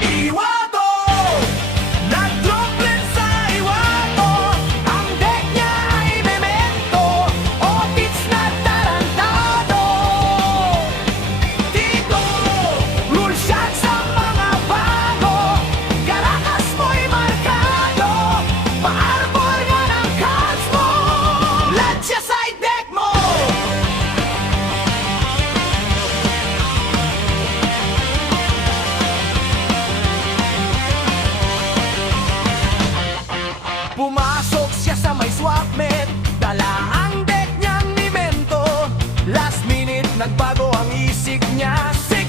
Iwato! Nag-droplet sa Iwato. Ang deck niya ay memento, Otits na tarantado. Dito, rule shot sa mga bago, Caracas mo'y markado, Paarbol nga ng cards mo, Lansya sa deck mo. Pumasok siya sa may swap met, dala ang deck niyang memento. Last minute nagbago ang isip niya, 6